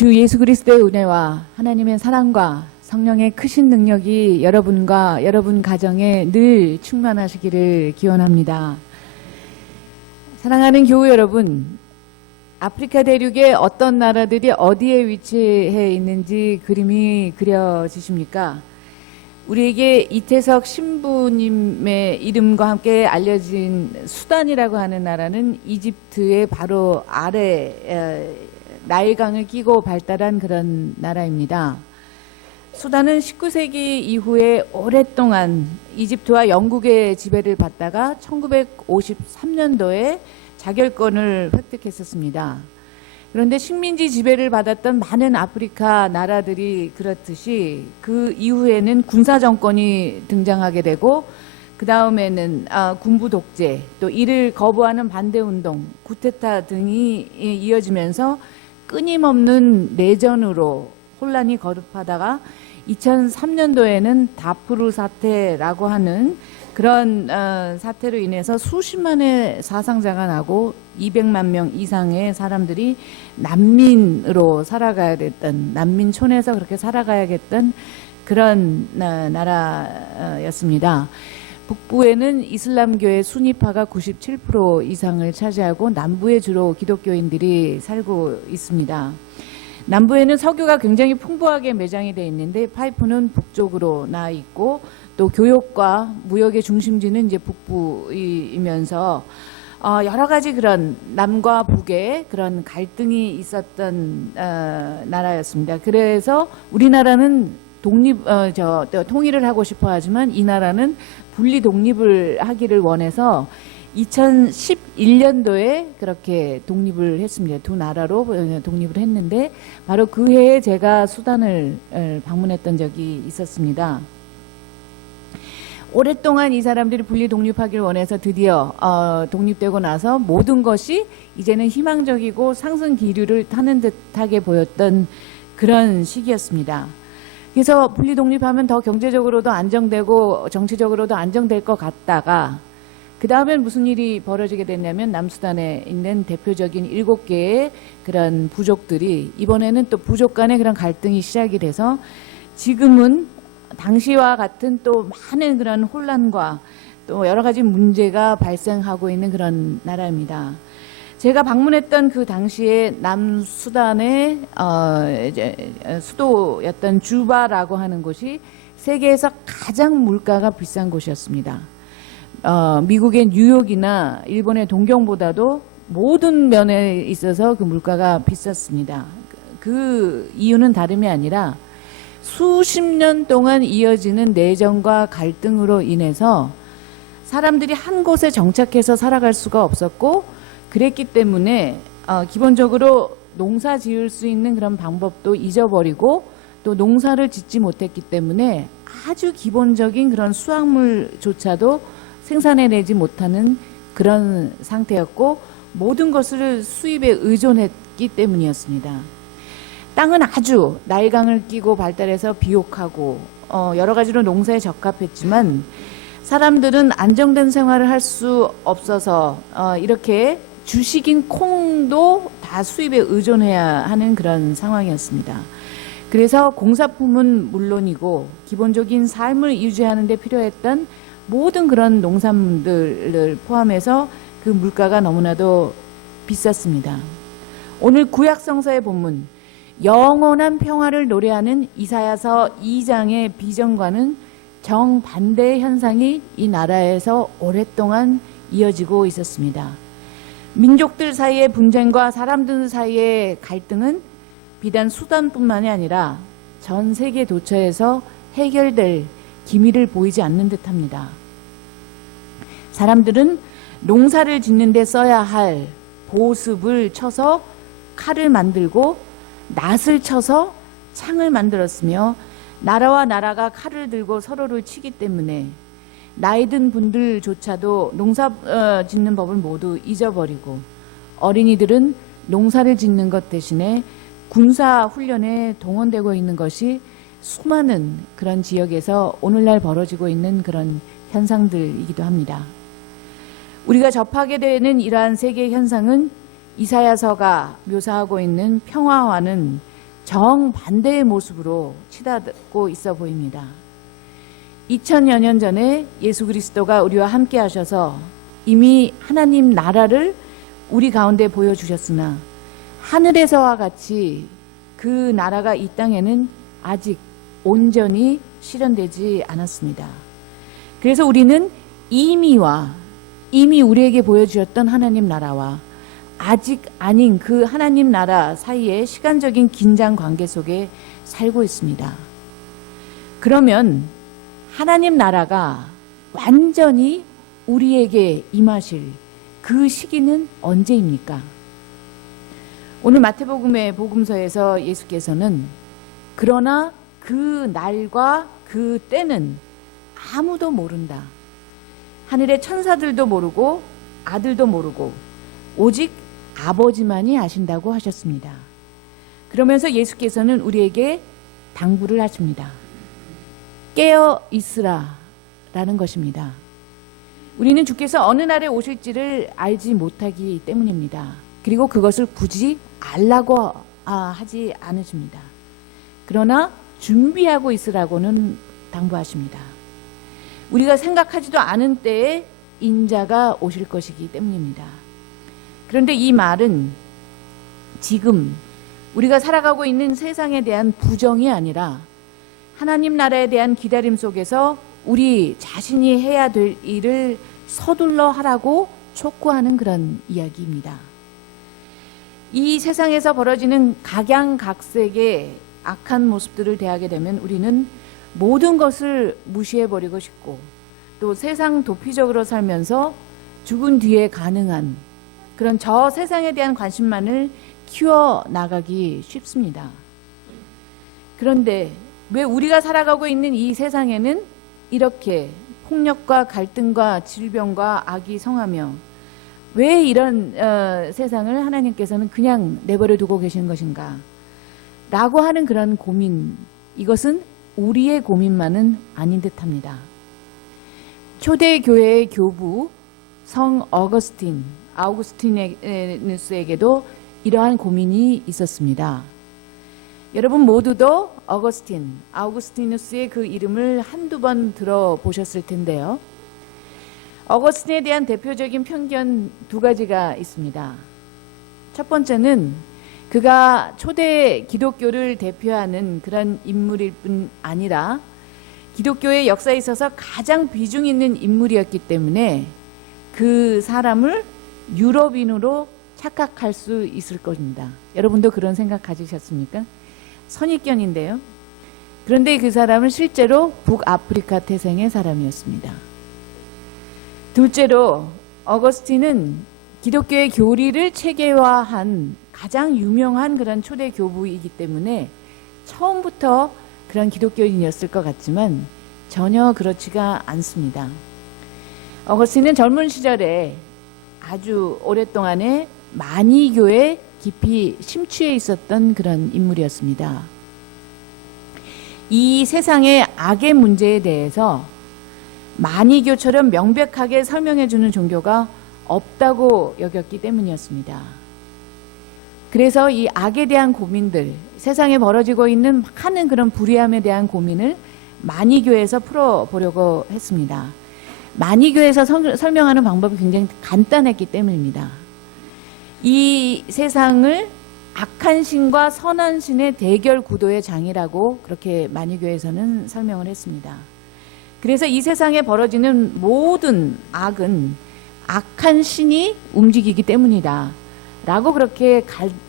주 예수 그리스도의 은혜와 하나님의 사랑과 성령의 크신 능력이 여러분과 여러분 가정에 늘 충만하시기를 기원합니다. 사랑하는 교우 여러분, 아프리카 대륙의 어떤 나라들이 어디에 위치해 있는지 그림이 그려지십니까? 우리에게 이태석 신부님의 이름과 함께 알려진 수단이라고 하는 나라는 이집트의 바로 아래 나일강을 끼고 발달한 그런 나라입니다. 수단은 19세기 이후에 오랫동안 이집트와 영국의 지배를 받다가 1953년도에 자결권을 획득했었습니다. 그런데 식민지 지배를 받았던 많은 아프리카 나라들이 그렇듯이 그 이후에는 군사 정권이 등장하게 되고 그 다음에는 군부 독재, 또 이를 거부하는 반대운동, 쿠데타 등이 이어지면서 끊임없는 내전으로 혼란이 거듭하다가 2003년도에는 다푸르 사태라고 하는 그런 사태로 인해서 수십만의 사상자가 나고 200만 명 이상의 사람들이 난민으로 살아가야 됐던, 난민촌에서 그렇게 살아가야겠던 그런 나라였습니다. 북부에는 이슬람교의 수니파가 97% 이상을 차지하고 남부에 주로 기독교인들이 살고 있습니다. 남부에는 석유가 굉장히 풍부하게 매장이 되어 있는데 파이프는 북쪽으로 나 있고 또 교역과 무역의 중심지는 이제 북부이면서 여러 가지 그런 남과 북의 그런 갈등이 있었던 나라였습니다. 그래서 우리나라는 통일을 하고 싶어 하지만 이 나라는 분리 독립을 하기를 원해서 2011년도에 그렇게 독립을 했습니다. 두 나라로 독립을 했는데 바로 그 해에 제가 수단을 방문했던 적이 있었습니다. 오랫동안 이 사람들이 분리 독립하기를 원해서 드디어 독립되고 나서 모든 것이 이제는 희망적이고 상승 기류를 타는 듯하게 보였던 그런 시기였습니다. 그래서 분리 독립하면 더 경제적으로도 안정되고 정치적으로도 안정될 것 같다가 그 다음엔 무슨 일이 벌어지게 됐냐면 남수단에 있는 대표적인 7개의 그런 부족들이 이번에는 또 부족 간의 그런 갈등이 시작이 돼서 지금은 당시와 같은 또 많은 그런 혼란과 또 여러 가지 문제가 발생하고 있는 그런 나라입니다. 제가 방문했던 그 당시에 남수단의 수도였던 주바라고 하는 곳이 세계에서 가장 물가가 비싼 곳이었습니다. 미국의 뉴욕이나 일본의 동경보다도 모든 면에 있어서 그 물가가 비쌌습니다. 그 이유는 다름이 아니라 수십 년 동안 이어지는 내전과 갈등으로 인해서 사람들이 한 곳에 정착해서 살아갈 수가 없었고 그랬기 때문에 기본적으로 농사 지을 수 있는 그런 방법도 잊어버리고 또 농사를 짓지 못했기 때문에 아주 기본적인 그런 수확물조차도 생산해내지 못하는 그런 상태였고 모든 것을 수입에 의존했기 때문이었습니다. 땅은 아주 나일강을 끼고 발달해서 비옥하고 여러 가지로 농사에 적합했지만 사람들은 안정된 생활을 할 수 없어서 이렇게 주식인 콩도 다 수입에 의존해야 하는 그런 상황이었습니다. 그래서 공사품은 물론이고 기본적인 삶을 유지하는 데 필요했던 모든 그런 농산물들을 포함해서 그 물가가 너무나도 비쌌습니다. 오늘 구약성서의 본문 영원한 평화를 노래하는 이사야서 2장의 비전과는 정반대의 현상이 이 나라에서 오랫동안 이어지고 있었습니다. 민족들 사이의 분쟁과 사람들 사이의 갈등은 비단 수단뿐만이 아니라 전 세계 도처에서 해결될 기미를 보이지 않는 듯합니다. 사람들은 농사를 짓는 데 써야 할 보습을 쳐서 칼을 만들고 낫을 쳐서 창을 만들었으며 나라와 나라가 칼을 들고 서로를 치기 때문에 나이 든 분들조차도 농사 짓는 법을 모두 잊어버리고 어린이들은 농사를 짓는 것 대신에 군사 훈련에 동원되고 있는 것이 수많은 그런 지역에서 오늘날 벌어지고 있는 그런 현상들이기도 합니다. 우리가 접하게 되는 이러한 세계 현상은 이사야서가 묘사하고 있는 평화와는 정반대의 모습으로 치닫고 있어 보입니다. 2000여 년 전에 예수 그리스도가 우리와 함께 하셔서 이미 하나님 나라를 우리 가운데 보여주셨으나 하늘에서와 같이 그 나라가 이 땅에는 아직 온전히 실현되지 않았습니다. 그래서 우리는 이미 우리에게 보여주셨던 하나님 나라와 아직 아닌 그 하나님 나라 사이의 시간적인 긴장 관계 속에 살고 있습니다. 그러면 하나님 나라가 완전히 우리에게 임하실 그 시기는 언제입니까? 오늘 마태복음의 복음서에서 예수께서는 그러나 그 날과 그 때는 아무도 모른다. 하늘의 천사들도 모르고 아들도 모르고 오직 아버지만이 아신다고 하셨습니다. 그러면서 예수께서는 우리에게 당부를 하십니다. 깨어 있으라 라는 것입니다. 우리는 주께서 어느 날에 오실지를 알지 못하기 때문입니다. 그리고 그것을 굳이 알라고 하지 않으십니다. 그러나 준비하고 있으라고는 당부하십니다. 우리가 생각하지도 않은 때에 인자가 오실 것이기 때문입니다. 그런데 이 말은 지금 우리가 살아가고 있는 세상에 대한 부정이 아니라 하나님 나라에 대한 기다림 속에서 우리 자신이 해야 될 일을 서둘러 하라고 촉구하는 그런 이야기입니다. 이 세상에서 벌어지는 각양각색의 악한 모습들을 대하게 되면 우리는 모든 것을 무시해버리고 싶고 또 세상 도피적으로 살면서 죽은 뒤에 가능한 그런 저 세상에 대한 관심만을 키워나가기 쉽습니다. 그런데 왜 우리가 살아가고 있는 이 세상에는 이렇게 폭력과 갈등과 질병과 악이 성하며 왜 이런 세상을 하나님께서는 그냥 내버려 두고 계시는 것인가 라고 하는 그런 고민, 이것은 우리의 고민만은 아닌 듯합니다. 초대교회의 교부 성 아우구스티누스에게도 이러한 고민이 있었습니다. 여러분 모두도 아우구스티누스의 그 이름을 한두 번 들어보셨을 텐데요. 어거스틴에 대한 대표적인 편견 두 가지가 있습니다. 첫 번째는 그가 초대 기독교를 대표하는 그런 인물일 뿐 아니라 기독교의 역사에 있어서 가장 비중 있는 인물이었기 때문에 그 사람을 유럽인으로 착각할 수 있을 것입니다. 여러분도 그런 생각 가지셨습니까? 선입견인데요. 그런데 그 사람은 실제로 북아프리카 태생의 사람이었습니다. 둘째로 어거스틴은 기독교의 교리를 체계화한 가장 유명한 그런 초대 교부이기 때문에 처음부터 그런 기독교인이었을 것 같지만 전혀 그렇지가 않습니다. 어거스틴은 젊은 시절에 아주 오랫동안에 마니교에 깊이 심취해 있었던 그런 인물이었습니다. 이 세상의 악의 문제에 대해서 마니교처럼 명백하게 설명해주는 종교가 없다고 여겼기 때문이었습니다. 그래서 이 악에 대한 고민들, 세상에 벌어지고 있는 많은 그런 불의함에 대한 고민을 마니교에서 풀어보려고 했습니다. 마니교에서 설명하는 방법이 굉장히 간단했기 때문입니다. 이 세상을 악한 신과 선한 신의 대결 구도의 장이라고 그렇게 마니교에서는 설명을 했습니다. 그래서 이 세상에 벌어지는 모든 악은 악한 신이 움직이기 때문이다 라고 그렇게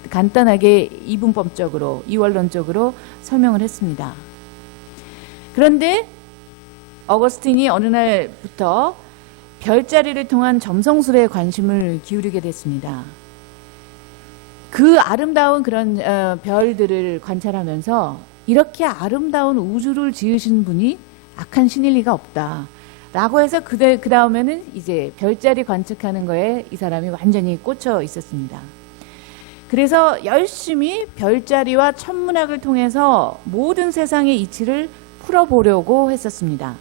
간단하게 이분법적으로 이원론적으로 설명을 했습니다. 그런데 어거스틴이 어느 날부터 별자리를 통한 점성술에 관심을 기울이게 됐습니다. 그 아름다운 그런 별들을 관찰하면서 이렇게 아름다운 우주를 지으신 분이 악한 신일 리가 없다 라고 해서 그 다음에는 이제 별자리 관측하는 거에 이 사람이 완전히 꽂혀 있었습니다. 그래서 열심히 별자리와 천문학을 통해서 모든 세상의 이치를 풀어보려고 했었습니다.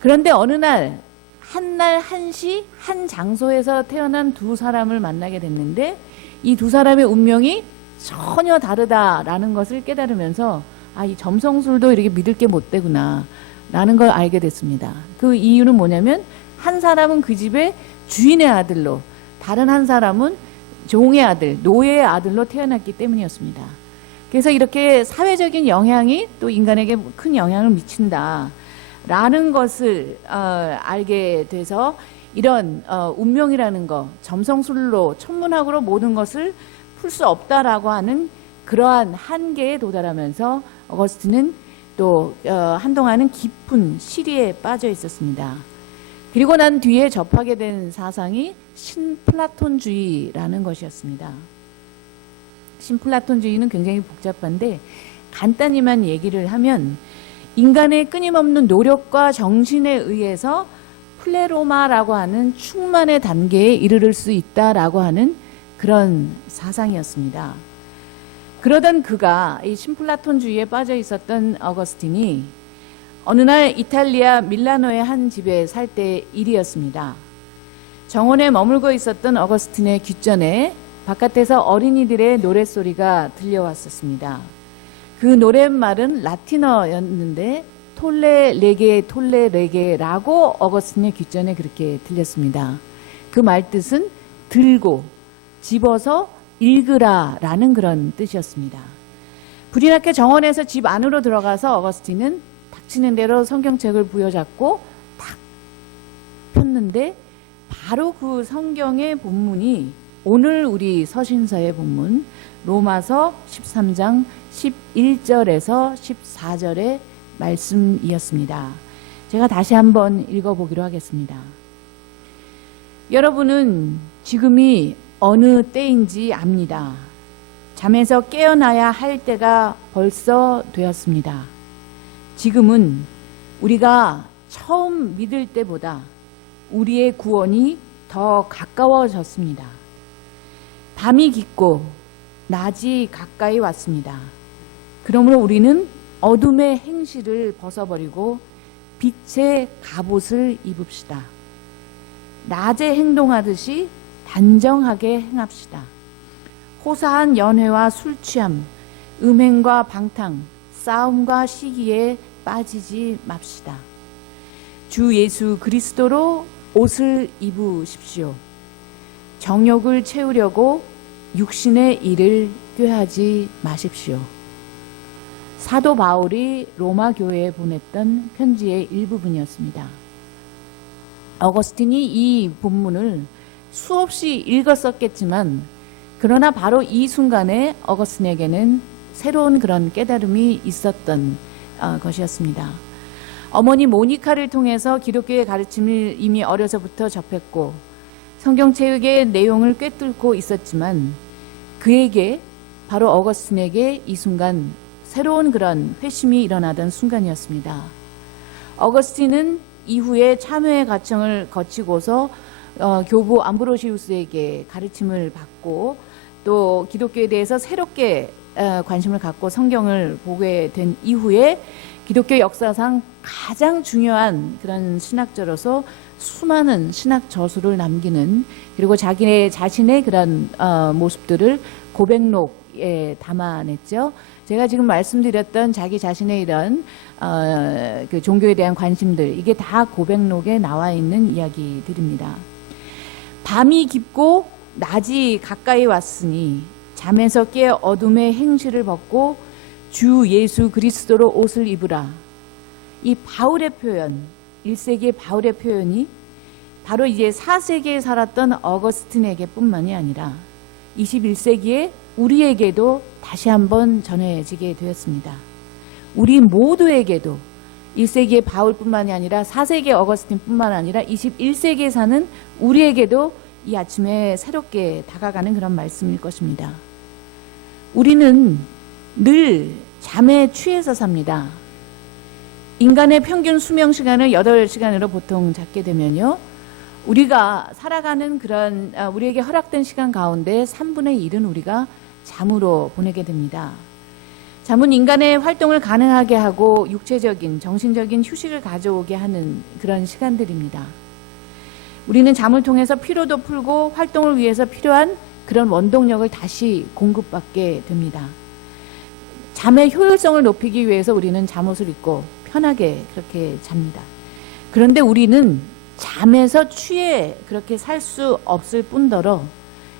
그런데 어느 날 한시 한 장소에서 태어난 두 사람을 만나게 됐는데 이 두 사람의 운명이 전혀 다르다라는 것을 깨달으면서 이 점성술도 이렇게 믿을 게 못 되구나 라는 걸 알게 됐습니다. 그 이유는 뭐냐면 한 사람은 그 집의 주인의 아들로, 다른 한 사람은 종의 아들, 노예의 아들로 태어났기 때문이었습니다. 그래서 이렇게 사회적인 영향이 또 인간에게 큰 영향을 미친다라는 것을 알게 돼서 이런 운명이라는 거, 점성술로 천문학으로 모든 것을 풀 수 없다라고 하는 그러한 한계에 도달하면서 어거스틴은 또 한동안은 깊은 시리에 빠져 있었습니다. 그리고 난 뒤에 접하게 된 사상이 신플라톤주의라는 것이었습니다. 신플라톤주의는 굉장히 복잡한데 간단히만 얘기를 하면 인간의 끊임없는 노력과 정신에 의해서 플레로마라고 하는 충만의 단계에 이르를 수 있다라고 하는 그런 사상이었습니다. 그러던 그가 이 신플라톤주의에 빠져 있었던 어거스틴이 어느 날 이탈리아 밀라노의 한 집에 살 때 일이었습니다. 정원에 머물고 있었던 어거스틴의 귓전에 바깥에서 어린이들의 노랫소리가 들려왔었습니다. 그 노랫말은 라틴어였는데 톨레 레게 톨레 레게라고 어거스틴의 귓전에 그렇게 들렸습니다. 그 말 뜻은 들고 집어서 읽으라라는 그런 뜻이었습니다. 불이 나게 정원에서 집 안으로 들어가서 어거스틴은 닥치는 대로 성경책을 부여잡고 탁 폈는데 바로 그 성경의 본문이 오늘 우리 서신서의 본문 로마서 13장 11절에서 14절의 말씀이었습니다. 제가 다시 한번 읽어보기로 하겠습니다. 여러분은 지금이 어느 때인지 압니다. 잠에서 깨어나야 할 때가 벌써 되었습니다. 지금은 우리가 처음 믿을 때보다 우리의 구원이 더 가까워졌습니다. 밤이 깊고 낮이 가까이 왔습니다. 그러므로 우리는 어둠의 행실을 벗어버리고 빛의 갑옷을 입읍시다. 낮에 행동하듯이 단정하게 행합시다. 호사한 연회와 술취함, 음행과 방탕, 싸움과 시기에 빠지지 맙시다. 주 예수 그리스도로 옷을 입으십시오. 정욕을 채우려고 육신의 일을 꾀하지 마십시오. 사도 바울이 로마 교회에 보냈던 편지의 일부분이었습니다. 어거스틴이 이 본문을 수없이 읽었었겠지만 그러나 바로 이 순간에 어거스틴에게는 새로운 그런 깨달음이 있었던 것이었습니다. 어머니 모니카를 통해서 기독교의 가르침을 이미 어려서부터 접했고 성경책의 내용을 꿰뚫고 있었지만 그에게 바로 어거스틴에게 이 순간 새로운 그런 회심이 일어나던 순간이었습니다. 어거스틴은 이후에 참회의 과정을 거치고서 교부 암브로시우스에게 가르침을 받고 또 기독교에 대해서 새롭게 관심을 갖고 성경을 보게 된 이후에 기독교 역사상 가장 중요한 그런 신학자로서 수많은 신학 저술을 남기는 그리고 자신의 그런 모습들을 고백록에 담아냈죠. 제가 지금 말씀드렸던 자기 자신의 이런 그 종교에 대한 관심들 이게 다 고백록에 나와 있는 이야기들입니다. 밤이 깊고 낮이 가까이 왔으니 잠에서 깨 어둠의 행실을 벗고 주 예수 그리스도로 옷을 입으라. 이 바울의 표현, 1세기의 바울의 표현이 바로 이제 4세기에 살았던 어거스틴에게 뿐만이 아니라 21세기에 우리에게도 다시 한번 전해지게 되었습니다. 우리 모두에게도 1세기의 바울뿐만이 아니라 4세기의 어거스틴뿐만 아니라 21세기에 사는 우리에게도 이 아침에 새롭게 다가가는 그런 말씀일 것입니다. 우리는 늘 잠에 취해서 삽니다. 인간의 평균 수명 시간을 8시간으로 보통 잡게 되면요. 우리가 살아가는 그런 우리에게 허락된 시간 가운데 3분의 1은 우리가 잠으로 보내게 됩니다. 잠은 인간의 활동을 가능하게 하고 육체적인, 정신적인 휴식을 가져오게 하는 그런 시간들입니다. 우리는 잠을 통해서 피로도 풀고 활동을 위해서 필요한 그런 원동력을 다시 공급받게 됩니다. 잠의 효율성을 높이기 위해서 우리는 잠옷을 입고 편하게 그렇게 잡니다. 그런데 우리는 잠에서 취해 그렇게 살 수 없을 뿐더러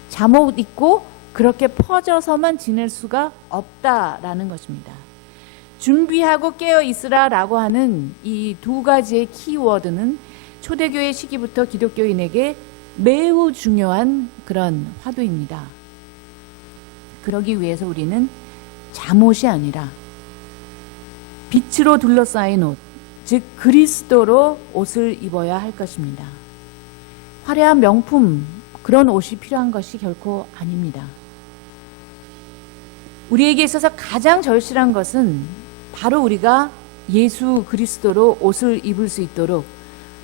잠옷 입고 그렇게 퍼져서만 지낼 수가 없다라는 것입니다. 준비하고 깨어 있으라라고 하는 이 두 가지의 키워드는 초대교회 시기부터 기독교인에게 매우 중요한 그런 화두입니다. 그러기 위해서 우리는 잠옷이 아니라 빛으로 둘러싸인 옷, 즉 그리스도로 옷을 입어야 할 것입니다. 화려한 명품, 그런 옷이 필요한 것이 결코 아닙니다. 우리에게 있어서 가장 절실한 것은 바로 우리가 예수 그리스도로 옷을 입을 수 있도록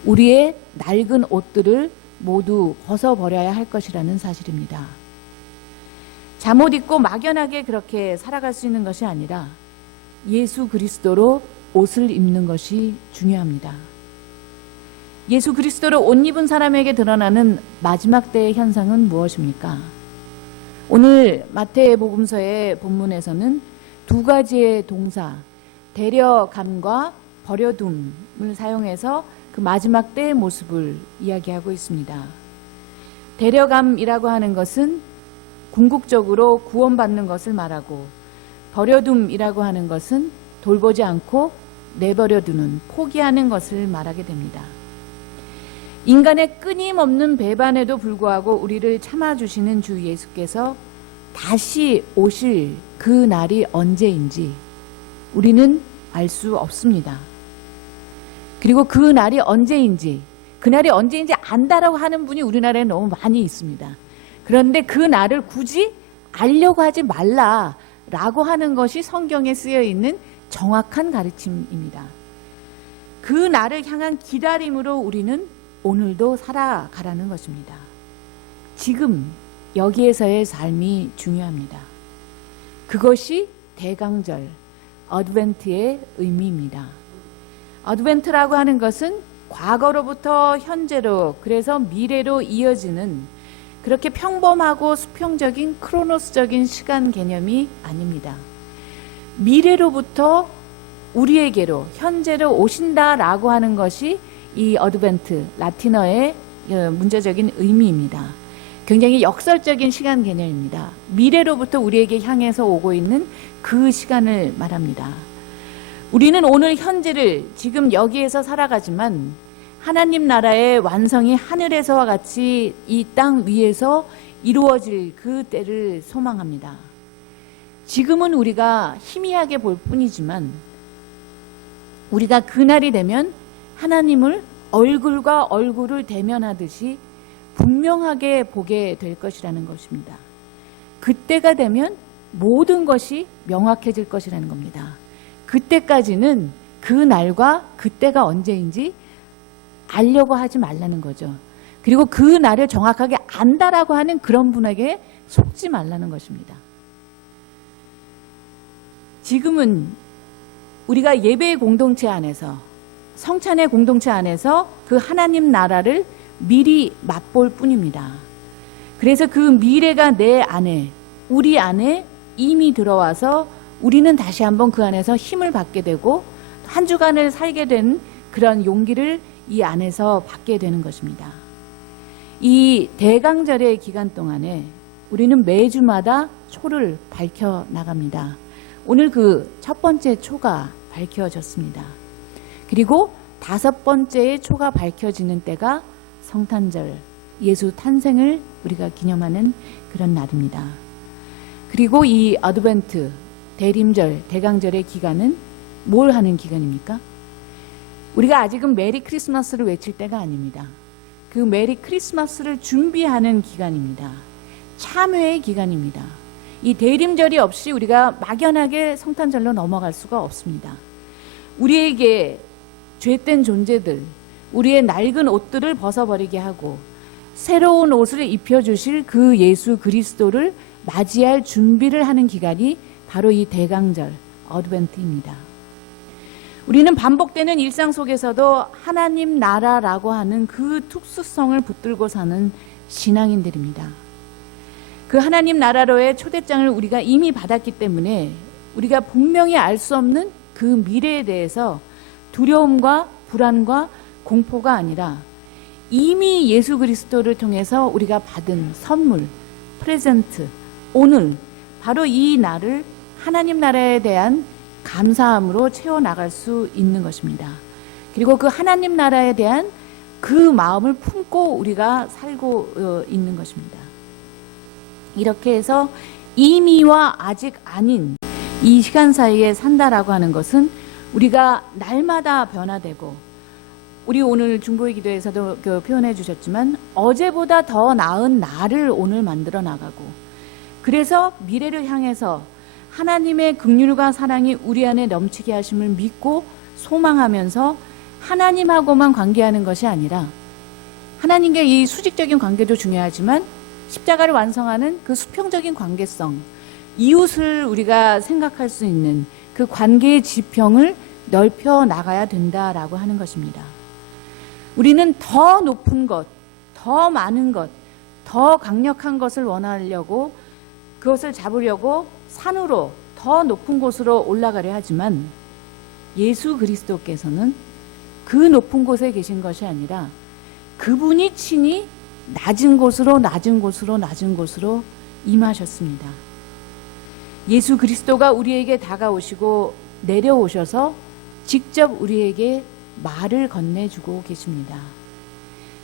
우리의 낡은 옷들을 모두 벗어버려야 할 것이라는 사실입니다. 잠옷 입고 막연하게 그렇게 살아갈 수 있는 것이 아니라 예수 그리스도로 옷을 입는 것이 중요합니다. 예수 그리스도로 옷 입은 사람에게 드러나는 마지막 때의 현상은 무엇입니까? 오늘 마태복음서의 본문에서는 두 가지의 동사, 데려감과 버려둠을 사용해서 그 마지막 때의 모습을 이야기하고 있습니다. 데려감이라고 하는 것은 궁극적으로 구원받는 것을 말하고, 버려둠이라고 하는 것은 돌보지 않고 내버려두는, 포기하는 것을 말하게 됩니다. 인간의 끊임없는 배반에도 불구하고 우리를 참아주시는 주 예수께서 다시 오실 그 날이 언제인지 우리는 알 수 없습니다. 그리고 그 날이 언제인지 안다라고 하는 분이 우리나라에 너무 많이 있습니다. 그런데 그 날을 굳이 알려고 하지 말라라고 하는 것이 성경에 쓰여 있는 정확한 가르침입니다. 그 날을 향한 기다림으로 우리는 오늘도 살아가라는 것입니다. 지금 여기에서의 삶이 중요합니다. 그것이 대강절, 어드벤트의 의미입니다. 어드벤트라고 하는 것은 과거로부터 현재로, 그래서 미래로 이어지는 그렇게 평범하고 수평적인 크로노스적인 시간 개념이 아닙니다. 미래로부터 우리에게로, 현재로 오신다라고 하는 것이 이 어드벤트, 라틴어의 문자적인 의미입니다. 굉장히 역설적인 시간 개념입니다. 미래로부터 우리에게 향해서 오고 있는 그 시간을 말합니다. 우리는 오늘 현재를 지금 여기에서 살아가지만 하나님 나라의 완성이 하늘에서와 같이 이 땅 위에서 이루어질 그 때를 소망합니다. 지금은 우리가 희미하게 볼 뿐이지만 우리가 그날이 되면 하나님을 얼굴과 얼굴을 대면하듯이 분명하게 보게 될 것이라는 것입니다. 그때가 되면 모든 것이 명확해질 것이라는 겁니다. 그때까지는 그 날과 그때가 언제인지 알려고 하지 말라는 거죠. 그리고 그 날을 정확하게 안다라고 하는 그런 분에게 속지 말라는 것입니다. 지금은 우리가 예배의 공동체 안에서, 성찬의 공동체 안에서 그 하나님 나라를 미리 맛볼 뿐입니다. 그래서 그 미래가 내 안에, 우리 안에 이미 들어와서 우리는 다시 한번 그 안에서 힘을 받게 되고 한 주간을 살게 된 그런 용기를 이 안에서 받게 되는 것입니다. 이 대강절의 기간 동안에 우리는 매주마다 초를 밝혀 나갑니다. 오늘 그 첫 번째 초가 밝혀졌습니다. 그리고 다섯 번째의 초가 밝혀지는 때가 성탄절, 예수 탄생을 우리가 기념하는 그런 날입니다. 그리고 이 어드벤트, 대림절, 대강절의 기간은 뭘 하는 기간입니까? 우리가 아직은 메리 크리스마스를 외칠 때가 아닙니다. 그 메리 크리스마스를 준비하는 기간입니다. 참회의 기간입니다. 이 대림절이 없이 우리가 막연하게 성탄절로 넘어갈 수가 없습니다. 우리에게 죄된 존재들, 우리의 낡은 옷들을 벗어버리게 하고 새로운 옷을 입혀주실 그 예수 그리스도를 맞이할 준비를 하는 기간이 바로 이 대강절, 어드벤트입니다. 우리는 반복되는 일상 속에서도 하나님 나라라고 하는 그 특수성을 붙들고 사는 신앙인들입니다. 그 하나님 나라로의 초대장을 우리가 이미 받았기 때문에 우리가 분명히 알 수 없는 그 미래에 대해서 두려움과 불안과 공포가 아니라 이미 예수 그리스도를 통해서 우리가 받은 선물, 프레젠트, 오늘 바로 이 날을 하나님 나라에 대한 감사함으로 채워나갈 수 있는 것입니다. 그리고 그 하나님 나라에 대한 그 마음을 품고 우리가 살고 있는 것입니다. 이렇게 해서 이미와 아직 아닌 이 시간 사이에 산다라고 하는 것은 우리가 날마다 변화되고, 우리 오늘 중보의 기도에서도 표현해 주셨지만 어제보다 더 나은 나를 오늘 만들어 나가고, 그래서 미래를 향해서 하나님의 긍휼과 사랑이 우리 안에 넘치게 하심을 믿고 소망하면서 하나님하고만 관계하는 것이 아니라, 하나님과 이 수직적인 관계도 중요하지만 십자가를 완성하는 그 수평적인 관계성, 이웃을 우리가 생각할 수 있는 그 관계의 지평을 넓혀 나가야 된다라고 하는 것입니다. 우리는 더 높은 것, 더 많은 것, 더 강력한 것을 원하려고, 그것을 잡으려고 산으로, 더 높은 곳으로 올라가려 하지만 예수 그리스도께서는 그 높은 곳에 계신 것이 아니라 그분이 친히 낮은 곳으로 낮은 곳으로 낮은 곳으로 임하셨습니다. 예수 그리스도가 우리에게 다가오시고 내려오셔서 직접 우리에게 말을 건네주고 계십니다.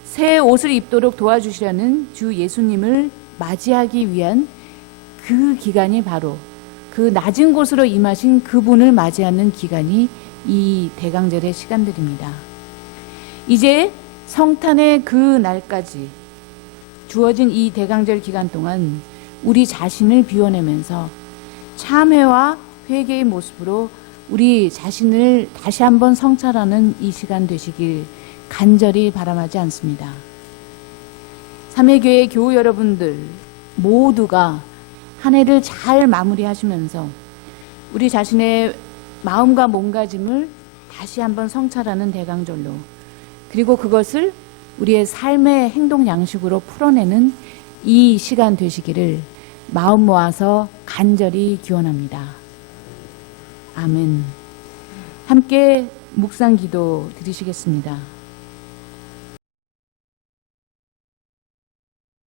새 옷을 입도록 도와주시려는 주 예수님을 맞이하기 위한 그 기간이 바로 그 낮은 곳으로 임하신 그분을 맞이하는 기간이 이 대강절의 시간들입니다. 이제 성탄의 그 날까지 주어진 이 대강절 기간 동안 우리 자신을 비워내면서 참회와 회개의 모습으로 우리 자신을 다시 한번 성찰하는 이 시간 되시길 간절히 바람하지 않습니다. 삼회교회 교우 여러분들 모두가 한 해를 잘 마무리하시면서 우리 자신의 마음과 몸가짐을 다시 한번 성찰하는 대강절로, 그리고 그것을 우리의 삶의 행동 양식으로 풀어내는 이 시간 되시기를 마음 모아서 간절히 기원합니다. 아멘. 함께 묵상 기도 드리시겠습니다.